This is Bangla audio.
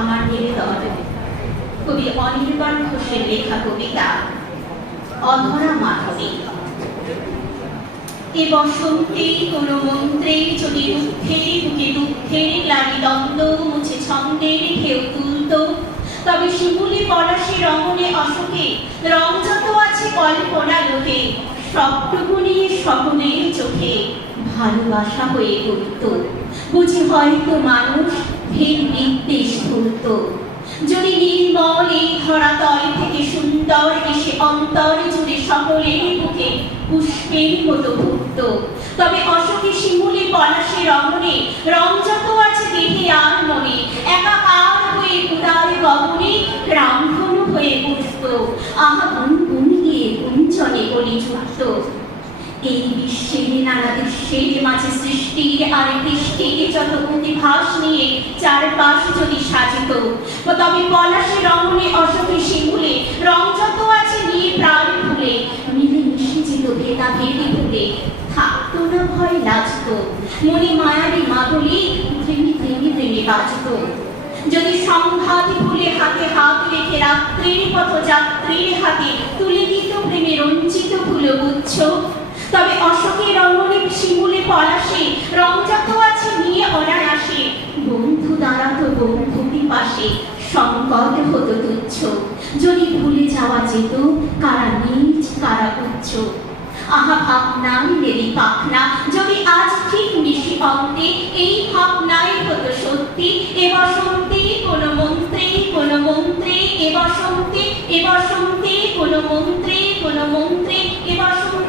আমার নিবেদন কবি অনির্বাণ ঘোষের লেখা কবিতা অধরা মাধবী। এ বসন্তে কোন মন্ত্রে যদি দুঃখের বুকে দুঃখের গ্লানি দ্বন্দ্ব মুছে ছন্দের ঢেউ তুলত, তবে শিমুলে পলাশে রমণে অশোকে রং যত আছে কল্পনা লোকে, সবটুকু নিয়ে সকলের চোখে ভালোবাসা হয়ে উঠত। বুঝি হয়তো মানুষ ফের বিদ্বেষ ভুলত। যদি নির্মল এই ধরাতল থেকে সুন্দর এসে অন্তর জুড়ে সকলের বুকে পুষ্পের মতো ভুক্ত, তবে অশোকে শিমুলে পলাশে রমণে রং যত আছে দেহে আর মনে একাকার হয়ে উদার গগনে রামধনু হয়ে উঠত। আহা গুনগুন গিয়ে গুঞ্জনে গলি ছুটত। এই বিশ্বের নানা দৃশ্যের মাঝে সৃষ্টির আর কৃষ্টির যত প্রতিভাস নিয়ে চারপাশ যদি সাজিত, তবে পলাশে রমণে অশোকে শিমুলে রং যত আছে নিয়ে প্রাণ ভুলে মিলে মিশে যেত ভেদাভেদি ভুলে থাকতো না ভয় লাজত। মনে মায়াবী মাদুলি প্রেমে প্রেমে প্রেমে বাজত। যদি সংঘাতি ভুলে হাতে হাত রেখে রাত্রির পথযাত্রীর হাতে তুলে দিত প্রেমে রঞ্জিত ফুলগুচ্ছ, তবে অশোকে রমণে শিমুলে পলাশে রং যত আছে নিয়ে অনায়াসে বন্ধু দাঁড়াতো বন্ধুটি পাশে সংকট হতো তুচ্ছ। যদি ভুলে যাওয়া যেত কারা নিজ কারা উচ্চ, আহা ভাবনাই মেরি পাখনা যদি আজ ঠিক নিশি অন্তে এই ভাবনাই হতো সত্যি। এ বসন্তে কোন মন্ত্রে কোন মন্ত্রে এ বসন্তে কোন মন্ত্রে কোন মন্ত্রে এ বসন্তে